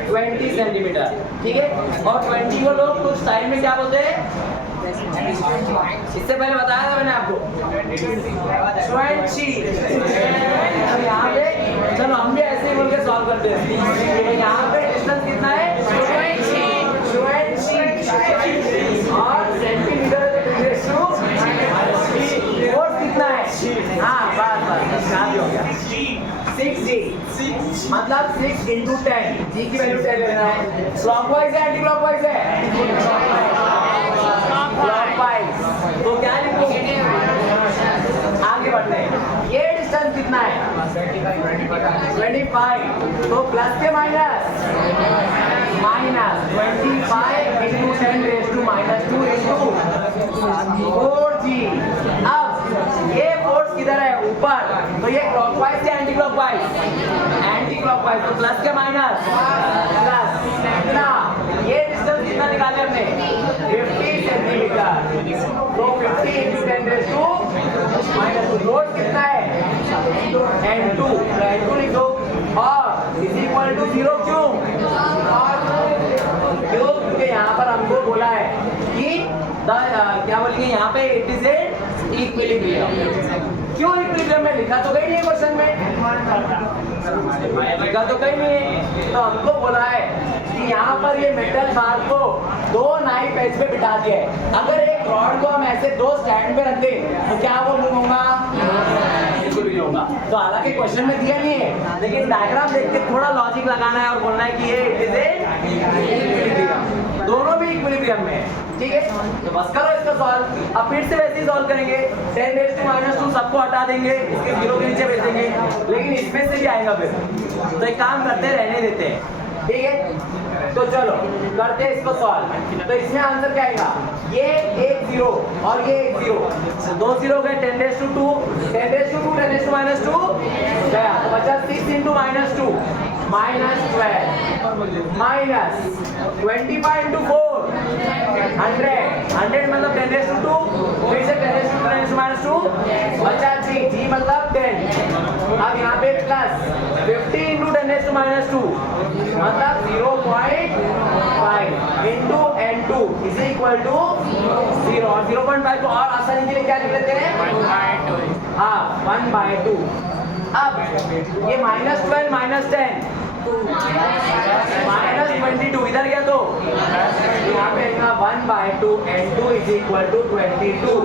20 सेंटीमीटर। ठीक है, और 20 को लोग कुछ टाइम में क्या बोलते हैं? इससे पहले बताया था मैंने आपको 20। तो यहाँ पे चलो हम भी ऐसे ही बोल के सॉल्व करते हैं। यहाँ पे डिस्टेंस कितना है? 20 और सेंटीमीटर फोर्स कितना है? हाँ बस शादी हो गया। 6G मतलब 6 इंटू 10। G की वैल्यू 10 लेना है। क्लॉकवाइज है एंटी क्लॉकवाइज है? क्लॉकवाइज। तो क्या लिखूं? आगे बढ़ते हैं। ये डिस्टेंस कितना है? 25। तो प्लस के minus? Minus 25 into 10 raise to -2 into 4G। अब ये फोर्स किधर है? ऊपर। तो ये क्लॉकवाइज या एंटी क्लॉकवाइज? Anti clockwise. तो प्लस के माइनस? प्लस। कितना? ये डिस्टेंस कितना निकाले हमने? 50 सेंटीमीटर। तो 50 इंटू 10 रेज़ टू -2। फोर्स कितना है? N2। N2 लिख दो। और इज इक्वल टू 0 क्यों? क्यों? क्योंकि यहाँ पर हमको बोला है कि क्या बोलेंगे यहाँ पे इट इज ए इक्विलिब्रियम। क्यों इक्विलिब्रियम में लिखा तो कहीं नहीं है क्वेश्चन में, लिखा तो कहीं नहीं है। तो हमको बोला है कि यहाँ पर ये मेटल बार को दो नाइफ एज पे बिठा दिया है। अगर एक रॉड को हम ऐसे दो स्टैंड पे रख दें तो क्या वो मूव होगा? बिल्कुल भी होगा। तो हालांकि क्वेश्चन में दिया नहीं है, लेकिन डायग्राम देख के थोड़ा लॉजिक लगाना है और बोलना है कि ये इट इज ए इक्विलिब्रियम, दोनों भी इक्विलिब्रियम में है। ठीक है, तो बस करो इसका सॉल्व। अब फिर से वैसे ही सॉल्व करेंगे। 10⁻² सबको हटा देंगे, इसके 0 के नीचे भेज देंगे, लेकिन इसमें से भी आएगा फिर। तो एक काम करते हैं, रहने देते हैं। ठीक है, तो चलो करते हैं इसको सॉल्व। तो इसमें आंसर क्या आएगा? ये एक 0 और ये एक 0, दो 0 गए 10⁻², 10⁻², 10⁻², गया तो बचा 6 × -2 -12 माइनस 25 × 4 100 मतलब 10⁻², फिर से 10⁻², बचा g मतलब 10। अब यहाँ पे प्लस 50 × 10⁻² मतलब 0.5 into n2 is equal to 0। और 0.5 को और आसानी के लिए क्या लिख लेते हैं? 1/2। 1/2। अब ये -12 -10 -22 इधर गया तो यहाँ पे 1/2 n2 इज इक्वल टू 22।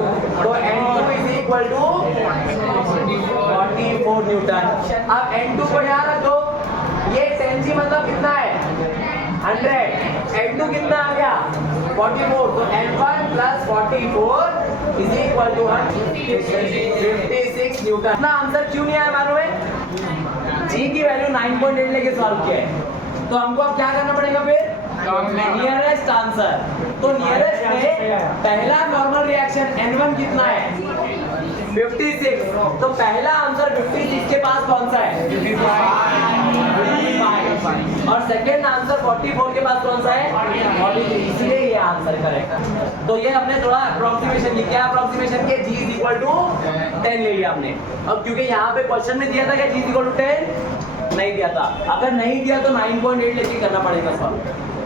तो n2 is equal to 44 Newton. अब n2 को यहाँ रख दो, ये 10g मतलब कितना है? 100। n2 कितना आ गया? 44। तो n1 plus 44 is equal to 56 newton. ना आंसर क्यों नहीं आया मालूम है? जी की वैल्यू 9.8 लेके सॉल्व किया है। तो हमको अब क्या करना पड़ेगा फिर? Nearest answer. तो नियरेस्ट में पहला नॉर्मल रिएक्शन n1 कितना है? 56। तो पहला आंसर 56 के पास कौन सा है? 55। और सेकेंड आंसर 44 के पास कौन सा है? 43। इसलिए ये आंसर करेक्ट। तो ये हमने थोड़ा अप्रोक्सीमेशन लिखा, अप्रोक्सीमेशन के g इज इक्वल टू 10 ले लिया हमने। अब क्योंकि यहाँ पे क्वेश्चन में दिया था कि g इज इक्वल टू 10 नहीं दिया था, अगर नहीं दिया तो 9.8 लेके करना पड़ेगा सॉल्व।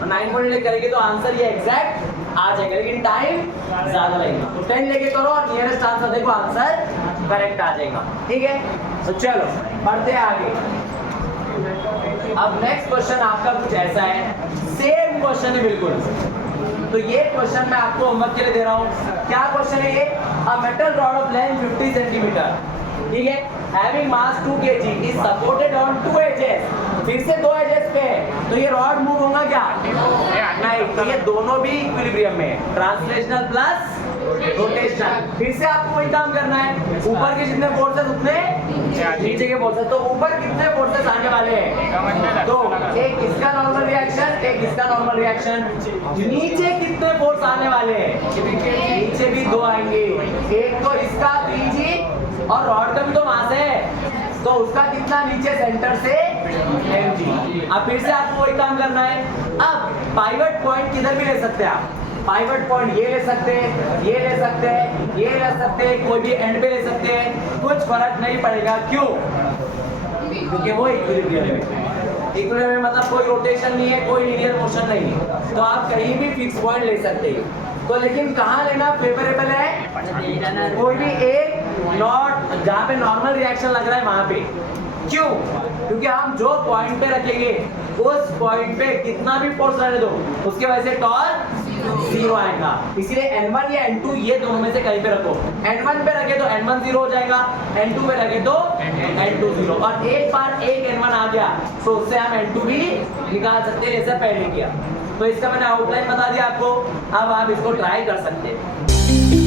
9.8 करेंगे तो आंसर ये एग्जैक्ट आ जाएगा, लेकिन टाइम ज्यादा लगेगा। तो 10 लेके करो और नियरेस्ट आंसर देखो, आंसर करेक्ट आ जाएगा। ठीक है, तो चलो बढ़ते हैं आगे। अब नेक्स्ट क्वेश्चन आपका कुछ ऐसा है, सेम क्वेश्चन है बिल्कुल। तो ये क्वेश्चन मैं आपको होमवर्क के लिए दे रहा हूँ। क्या क्वेश्चन है ये? A metal rod of length 50 centimeter, ठीक है, having mass 2 kg is supported on 2 edges. फिर से 2 एजेस पे है, तो ये रॉड मूव होगा क्या? नहीं। तो ये दोनों भी इक्विलिब्रियम में है, ट्रांसलेशनल प्लस रोटेशनल। फिर से आपको वही काम करना है, ऊपर के जितने फोर्सेस उतने नीचे के फोर्सेस। तो ऊपर कितने फोर्सेस आने वाले हैं? तो एक इसका नॉर्मल रिएक्शन, एक इसका नॉर्मल रिएक्शन। नीचे कितने फोर्स आने वाले हैं? नीचे भी 2 आएंगे, एक तो इसका 3g और रॉड का भी तो मास है, तो उसका कितना नीचे सेंटर से mg। अब फिर से आपको वही काम करना है। अब पाइवट पॉइंट किधर भी ले सकते हैं आप, पाइवट पॉइंट ये ले सकते हैं, ये ले सकते हैं, ये ले सकते हैं, कोई भी एंड पे ले सकते हैं, कुछ फर्क नहीं पड़ेगा। क्यों? क्योंकि वो इक्विलिब्रियम है। इक्विलिब्रियम में मतलब कोई रोटेशन नहीं है, कोई लीनियर मोशन नहीं है, तो आप कहीं भी फिक्स पॉइंट ले सकते हैं। तो लेकिन कहाँ लेना फेवरेबल है? कोई भी एक नॉट जहाँ पे नॉर्मल रिएक्शन लग रहा है वहां पे। क्यों? क्योंकि हम जो पॉइंट पे रखेंगे उस पॉइंट पे कितना भी फोर्स रहने दो, उसके वजह से टॉर्क 0 आएगा। इसलिए n1 या n2 ये दोनों में से कहीं पे रखो। n1 पे रखे तो n1 0 हो जाएगा, n2 पे रखे तो n2 0। और एक बार एक n1 आ गया तो उससे हम n2 भी निकाल सकते हैं, जैसे पहले किया। तो इसका मैंने आउटलाइन बता दिया आपको, अब आप इसको ट्राई कर सकते हैं।